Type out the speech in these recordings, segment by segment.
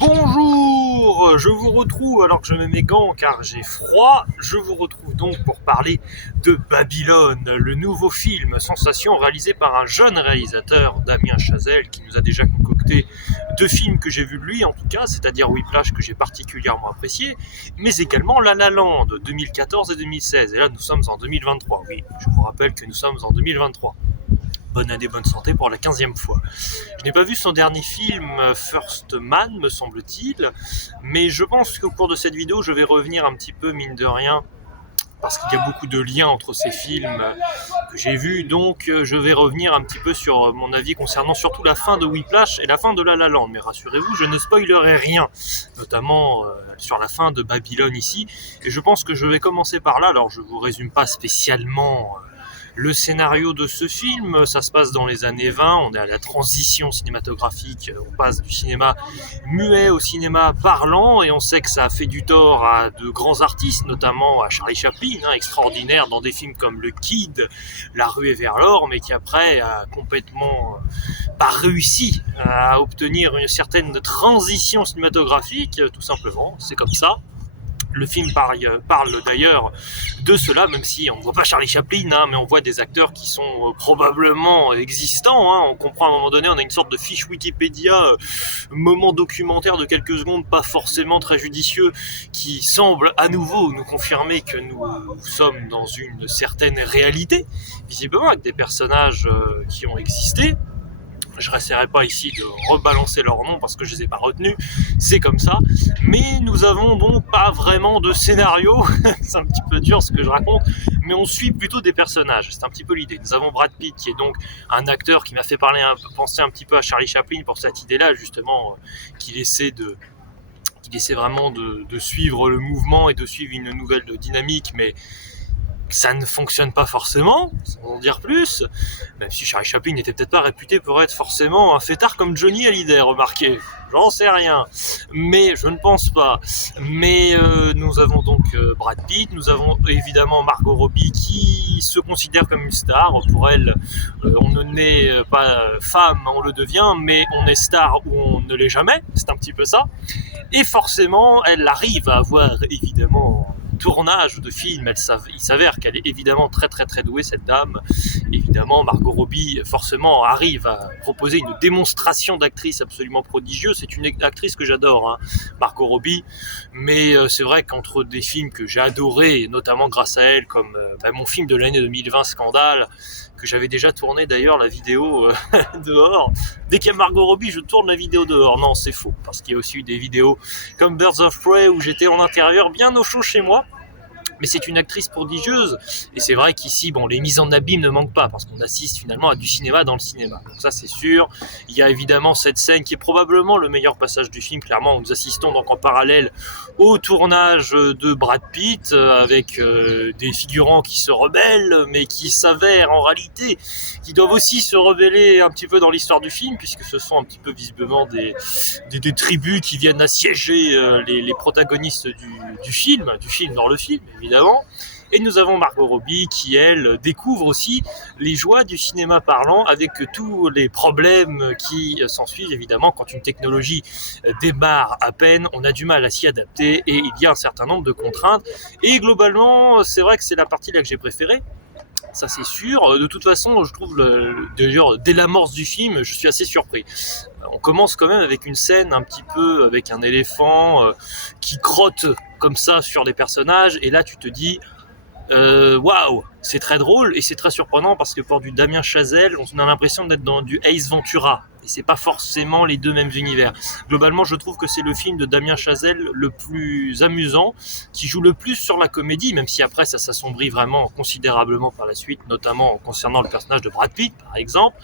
Bonjour, je vous retrouve alors que je mets mes gants car j'ai froid. Je vous retrouve donc pour parler de Babylone, le nouveau film sensation réalisé par un jeune réalisateur, Damien Chazelle, qui nous a déjà concocté deux films que j'ai vus de lui en tout cas, c'est-à-dire Whiplash que j'ai particulièrement apprécié, mais également La La Land 2014 et 2016. Et là nous sommes en 2023, oui, je vous rappelle que nous sommes en 2023. Bonne année, bonne santé pour la 15e fois. Je n'ai pas vu son dernier film, First Man, me semble-t-il, mais je pense qu'au cours de cette vidéo, je vais revenir un petit peu, mine de rien, parce qu'il y a beaucoup de liens entre ces films que j'ai vus, donc je vais revenir un petit peu sur mon avis concernant surtout la fin de Whiplash et la fin de La La Land. Mais rassurez-vous, je ne spoilerai rien, notamment sur la fin de Babylone ici, et je pense que je vais commencer par là. Alors je ne vous résume pas spécialement le scénario de ce film, ça se passe dans les années 20, on est à la transition cinématographique, on passe du cinéma muet au cinéma parlant, et on sait que ça a fait du tort à de grands artistes, notamment à Charlie Chaplin, extraordinaire dans des films comme Le Kid, La ruée vers l'or, mais qui après a complètement pas réussi à obtenir une certaine transition cinématographique, tout simplement, c'est comme ça. Le film parle d'ailleurs de cela, même si on ne voit pas Charlie Chaplin, mais on voit des acteurs qui sont probablement existants. On comprend à un moment donné, on a une sorte de fiche Wikipédia, moment documentaire de quelques secondes, pas forcément très judicieux, qui semble à nouveau nous confirmer que nous sommes dans une certaine réalité, visiblement avec des personnages qui ont existé. Je n'essaierai pas ici de rebalancer leur nom parce que je ne les ai pas retenus, c'est comme ça. Mais nous avons donc pas vraiment de scénario, c'est un petit peu dur ce que je raconte, mais on suit plutôt des personnages, c'est un petit peu l'idée. Nous avons Brad Pitt qui est donc un acteur qui m'a fait penser un petit peu à Charlie Chaplin pour cette idée-là, justement, qu'il essaie vraiment de suivre le mouvement et de suivre une nouvelle dynamique, mais ça ne fonctionne pas forcément, sans en dire plus, même si Charlie Chaplin n'était peut-être pas réputé pour être forcément un fêtard comme Johnny Hallyday, remarquez, j'en sais rien, mais je ne pense pas. Mais nous avons donc Brad Pitt, nous avons évidemment Margot Robbie qui se considère comme une star. Pour elle, on ne naît pas femme, on le devient, mais on est star ou on ne l'est jamais, c'est un petit peu ça. Et forcément, elle arrive à avoir évidemment tournage de film, il s'avère qu'elle est évidemment très très très douée, cette dame. Évidemment, Margot Robbie forcément arrive à proposer une démonstration d'actrice absolument prodigieuse. C'est une actrice que j'adore, Margot Robbie, mais c'est vrai qu'entre des films que j'ai adorés, notamment grâce à elle, comme mon film de l'année 2020, Scandale, que j'avais déjà tourné d'ailleurs la vidéo dehors. Dès qu'il y a Margot Robbie, je tourne la vidéo dehors. Non, c'est faux, parce qu'il y a aussi eu des vidéos comme Birds of Prey où j'étais en intérieur bien au chaud chez moi. Mais c'est une actrice prodigieuse, et c'est vrai qu'ici, les mises en abîme ne manquent pas, parce qu'on assiste finalement à du cinéma dans le cinéma. Donc ça, c'est sûr. Il y a évidemment cette scène qui est probablement le meilleur passage du film, clairement, où nous assistons donc en parallèle au tournage de Brad Pitt, avec des figurants qui se rebellent, mais qui s'avèrent en réalité, qui doivent aussi se rebeller un petit peu dans l'histoire du film, puisque ce sont un petit peu visiblement des tribus qui viennent assiéger les protagonistes du film dans le film, évidemment. Et nous avons Margot Robbie qui, elle, découvre aussi les joies du cinéma parlant avec tous les problèmes qui s'ensuivent. Évidemment, quand une technologie démarre à peine, on a du mal à s'y adapter et il y a un certain nombre de contraintes. Et globalement, c'est vrai que c'est la partie là que j'ai préférée. Ça c'est sûr. De toute façon, je trouve d'ailleurs dès l'amorce du film, je suis assez surpris. On commence quand même avec une scène un petit peu avec un éléphant qui crotte comme ça sur des personnages, et là tu te dis waouh, c'est très drôle et c'est très surprenant parce que pour du Damien Chazelle, on a l'impression d'être dans du Ace Ventura. Et c'est pas forcément les deux mêmes univers. Globalement, je trouve que c'est le film de Damien Chazelle le plus amusant, qui joue le plus sur la comédie, même si après ça s'assombrit vraiment considérablement par la suite, notamment concernant le personnage de Brad Pitt, par exemple.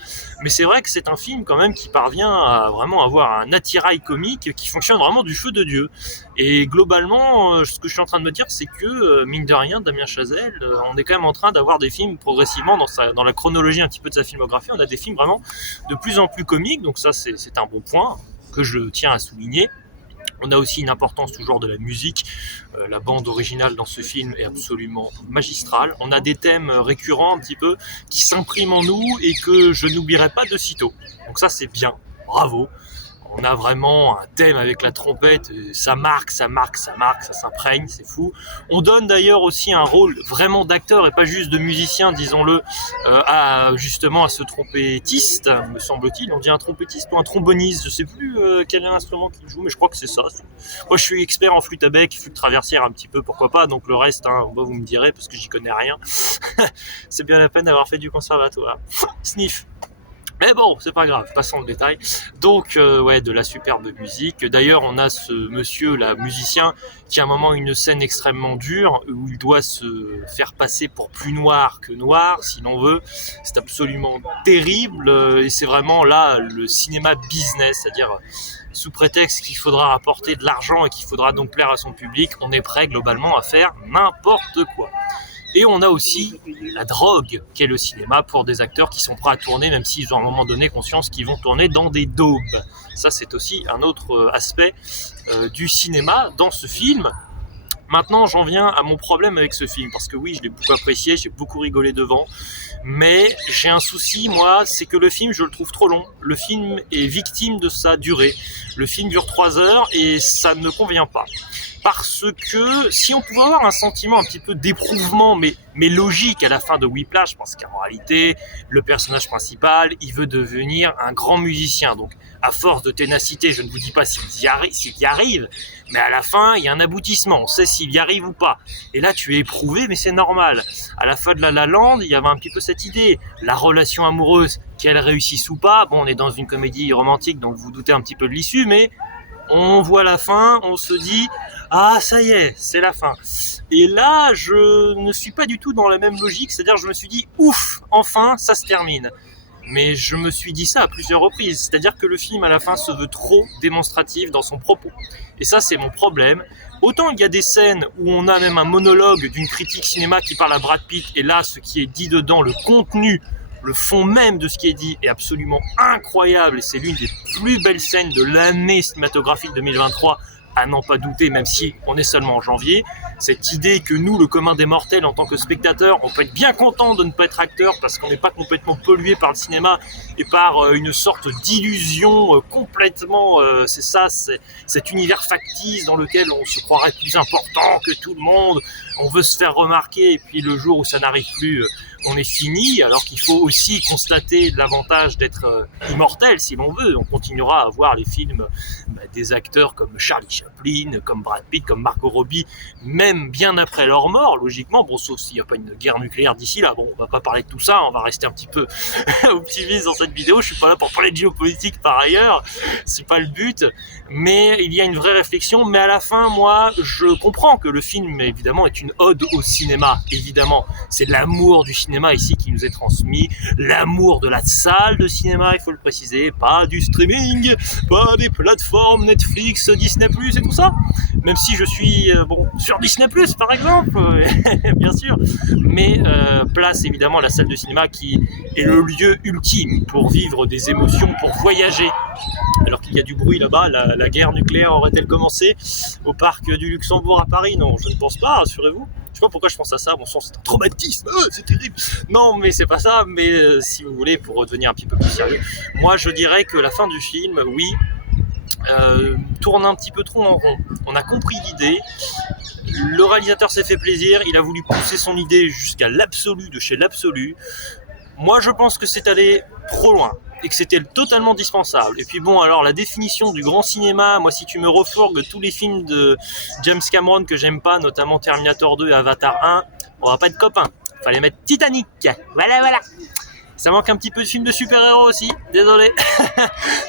Mais c'est vrai que c'est un film quand même qui parvient à vraiment avoir un attirail comique qui fonctionne vraiment du feu de Dieu. Et globalement, ce que je suis en train de me dire, c'est que, mine de rien, Damien Chazelle, on est quand même en train d'avoir des films progressivement, dans la chronologie un petit peu de sa filmographie, on a des films vraiment de plus en plus comiques. Donc ça c'est un bon point que je tiens à souligner. On a aussi une importance toujours de la musique. La bande originale dans ce film est absolument magistrale. On a des thèmes récurrents un petit peu qui s'impriment en nous et que je n'oublierai pas de sitôt. Donc ça c'est bien, bravo. On a vraiment un thème avec la trompette, ça marque, ça s'imprègne, c'est fou. On donne d'ailleurs aussi un rôle vraiment d'acteur et pas juste de musicien, disons-le, justement à ce trompettiste, me semble-t-il. On dit un trompettiste ou un tromboniste, je sais plus quel est l'instrument qu'il joue, mais je crois que c'est ça. Moi je suis expert en flûte à bec, flûte traversière un petit peu, pourquoi pas, donc le reste, vous me direz, parce que j'y connais rien. C'est bien la peine d'avoir fait du conservatoire. Sniff. Mais bon, c'est pas grave, passons au détail. Donc, de la superbe musique. D'ailleurs, on a ce monsieur, là, musicien, qui a un moment une scène extrêmement dure, où il doit se faire passer pour plus noir que noir, si l'on veut. C'est absolument terrible, et c'est vraiment là, le cinéma business, c'est-à-dire, sous prétexte qu'il faudra rapporter de l'argent et qu'il faudra donc plaire à son public, on est prêt globalement à faire n'importe quoi. Et on a aussi la drogue qu'est le cinéma pour des acteurs qui sont prêts à tourner, même s'ils ont à un moment donné conscience qu'ils vont tourner dans des daubes. Ça, c'est aussi un autre aspect du cinéma dans ce film. Maintenant, j'en viens à mon problème avec ce film, parce que oui, je l'ai beaucoup apprécié, j'ai beaucoup rigolé devant, mais j'ai un souci, moi, c'est que le film, je le trouve trop long. Le film est victime de sa durée. Le film dure 3 heures et ça ne me convient pas. Parce que si on pouvait avoir un sentiment un petit peu d'éprouvement, mais logique à la fin de Whiplash, parce qu'en réalité, le personnage principal, il veut devenir un grand musicien. Donc, à force de ténacité, je ne vous dis pas s'il y arrive, mais à la fin, il y a un aboutissement. On sait s'il y arrive ou pas. Et là, tu es éprouvé, mais c'est normal. À la fin de La La Land, il y avait un petit peu cette idée. La relation amoureuse, qu'elle réussisse ou pas. Bon, on est dans une comédie romantique, donc vous doutez un petit peu de l'issue, mais on voit la fin, on se dit « Ah, ça y est, c'est la fin ». Et là, je ne suis pas du tout dans la même logique, c'est-à-dire je me suis dit « Ouf, enfin, ça se termine ». Mais je me suis dit ça à plusieurs reprises, c'est-à-dire que le film à la fin se veut trop démonstratif dans son propos. Et ça, c'est mon problème. Autant il y a des scènes où on a même un monologue d'une critique cinéma qui parle à Brad Pitt, et là, ce qui est dit dedans, le contenu, le fond même de ce qui est dit est absolument incroyable, et c'est l'une des plus belles scènes de l'année cinématographique 2023, à n'en pas douter, même si on est seulement en janvier. Cette idée que nous, le commun des mortels, en tant que spectateurs, on peut être bien content de ne pas être acteur parce qu'on n'est pas complètement pollué par le cinéma et par une sorte d'illusion complètement, c'est ça, c'est cet univers factice dans lequel on se croirait plus important que tout le monde, on veut se faire remarquer, et puis le jour où ça n'arrive plus, on est fini, alors qu'il faut aussi constater l'avantage d'être immortel si l'on veut. On continuera à voir les films des acteurs comme Charlie Chaplin, comme Brad Pitt, comme Margot Robbie, même bien après leur mort, logiquement, bon, sauf s'il n'y a pas une guerre nucléaire d'ici là. Bon, on va pas parler de tout ça, on va rester un petit peu optimiste dans cette vidéo. Je suis pas là pour parler de géopolitique par ailleurs, c'est pas le but, mais il y a une vraie réflexion. Mais à la fin, moi, je comprends que le film, évidemment, est une ode au cinéma, évidemment. C'est l'amour du cinéma ici qui nous est transmis, l'amour de la salle de cinéma, il faut le préciser, pas du streaming, pas des plateformes Netflix, Disney+, et tout ça, même si je suis sur Disney+, par exemple, bien sûr, mais place évidemment la salle de cinéma qui est le lieu ultime pour vivre des émotions, pour voyager. Alors qu'il y a du bruit là-bas, la guerre nucléaire aurait-elle commencé au parc du Luxembourg à Paris? Non, je ne pense pas, rassurez-vous. Je sais pas pourquoi je pense à ça, bon sang, c'est un traumatisme, c'est terrible. Non, mais c'est pas ça, mais si vous voulez, pour redevenir un petit peu plus sérieux, moi je dirais que la fin du film, oui, tourne un petit peu trop en rond. On a compris l'idée, le réalisateur s'est fait plaisir, il a voulu pousser son idée jusqu'à l'absolu de chez l'absolu. Moi je pense que c'est allé trop loin et que c'était totalement dispensable. Et puis bon, alors la définition du grand cinéma, moi si tu me refourgues tous les films de James Cameron que j'aime pas, notamment Terminator 2 et Avatar 1, on va pas être copains. Fallait mettre Titanic. Voilà. Ça manque un petit peu de film de super-héros aussi, désolé.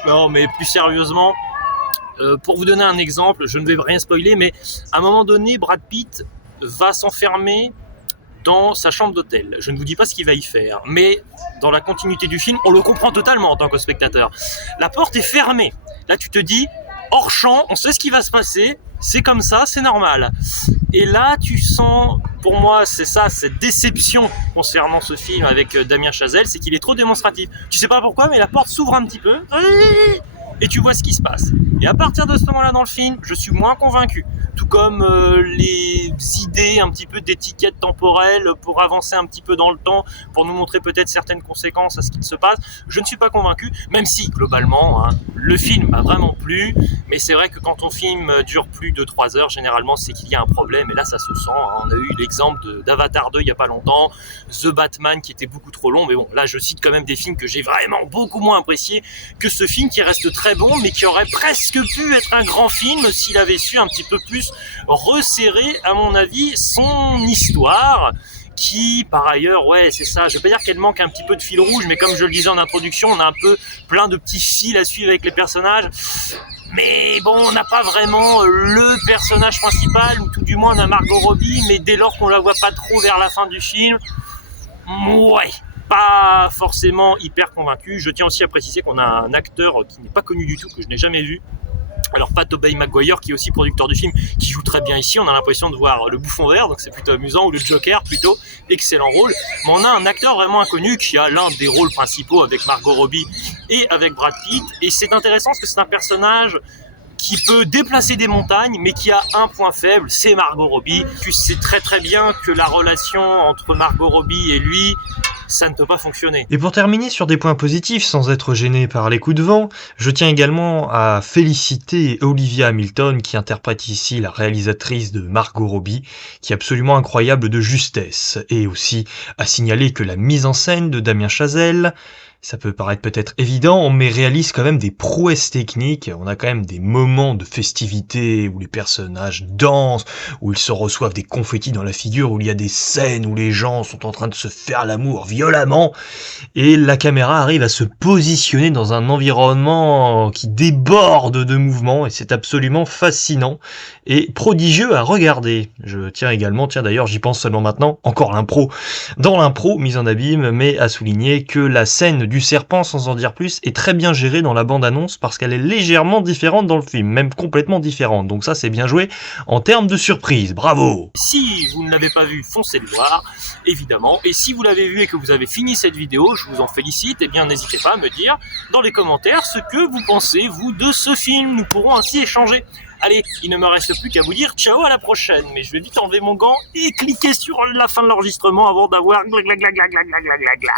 Non, mais plus sérieusement, pour vous donner un exemple, je ne vais rien spoiler, mais à un moment donné, Brad Pitt va s'enfermer dans sa chambre d'hôtel. Je ne vous dis pas ce qu'il va y faire, mais dans la continuité du film, on le comprend totalement en tant que spectateur. La porte est fermée. Là, tu te dis, hors champ, on sait ce qui va se passer, c'est comme ça, c'est normal. Et là, tu sens, pour moi, c'est ça, cette déception concernant ce film avec Damien Chazelle, c'est qu'il est trop démonstratif. Tu sais pas pourquoi, mais la porte s'ouvre un petit peu, et tu vois ce qui se passe. Et à partir de ce moment-là dans le film, je suis moins convaincu. tout comme les idées un petit peu d'étiquette temporelle pour avancer un petit peu dans le temps, pour nous montrer peut-être certaines conséquences à ce qu'il se passe. Je ne suis pas convaincu, même si globalement le film m'a vraiment plu, mais c'est vrai que quand ton film dure plus de 3 heures, généralement c'est qu'il y a un problème, et là ça se sent. On a eu l'exemple d'Avatar 2 il n'y a pas longtemps, The Batman qui était beaucoup trop long, mais bon, là je cite quand même des films que j'ai vraiment beaucoup moins appréciés que ce film qui reste très bon, mais qui aurait presque pu être un grand film s'il avait su un petit peu plus resserrer, à mon avis, son histoire, qui, par ailleurs, ouais, c'est ça, je vais pas dire qu'elle manque un petit peu de fil rouge, mais comme je le disais en introduction, on a un peu plein de petits fils à suivre avec les personnages, mais bon, on n'a pas vraiment le personnage principal, ou tout du moins on a Margot Robbie, mais dès lors qu'on la voit pas trop vers la fin du film, ouais, pas forcément hyper convaincu. Je tiens aussi à préciser qu'on a un acteur qui n'est pas connu du tout, que je n'ai jamais vu. Alors pas Tobey Maguire, qui est aussi producteur du film, qui joue très bien ici, on a l'impression de voir le bouffon vert, donc c'est plutôt amusant, ou le Joker plutôt, excellent rôle. Mais on a un acteur vraiment inconnu qui a l'un des rôles principaux avec Margot Robbie et avec Brad Pitt, et c'est intéressant parce que c'est un personnage qui peut déplacer des montagnes, mais qui a un point faible, c'est Margot Robbie. Tu sais très très bien que la relation entre Margot Robbie et lui, ça ne peut pas fonctionner. Et pour terminer sur des points positifs, sans être gêné par les coups de vent, je tiens également à féliciter Olivia Hamilton, qui interprète ici la réalisatrice de Margot Robbie, qui est absolument incroyable de justesse, et aussi à signaler que la mise en scène de Damien Chazelle, ça peut paraître peut-être évident, mais réalise quand même des prouesses techniques. On a quand même des moments de festivité où les personnages dansent, où ils se reçoivent des confettis dans la figure, où il y a des scènes où les gens sont en train de se faire l'amour violemment, et la caméra arrive à se positionner dans un environnement qui déborde de mouvements, et c'est absolument fascinant et prodigieux à regarder. Je tiens également, d'ailleurs j'y pense seulement maintenant, encore l'impro, dans l'impro mise en abîme, mais à souligner que la scène du serpent, sans en dire plus, est très bien gérée dans la bande-annonce parce qu'elle est légèrement différente dans le film, même complètement différente. Donc ça, c'est bien joué en termes de surprise. Bravo! Si vous ne l'avez pas vu, foncez le voir, évidemment. Et si vous l'avez vu et que vous avez fini cette vidéo, je vous en félicite. Eh bien, n'hésitez pas à me dire dans les commentaires ce que vous pensez, vous, de ce film. Nous pourrons ainsi échanger. Allez, il ne me reste plus qu'à vous dire ciao, à la prochaine. Mais je vais vite enlever mon gant et cliquer sur la fin de l'enregistrement avant d'avoir gla gla gla gla gla gla gla gla gla.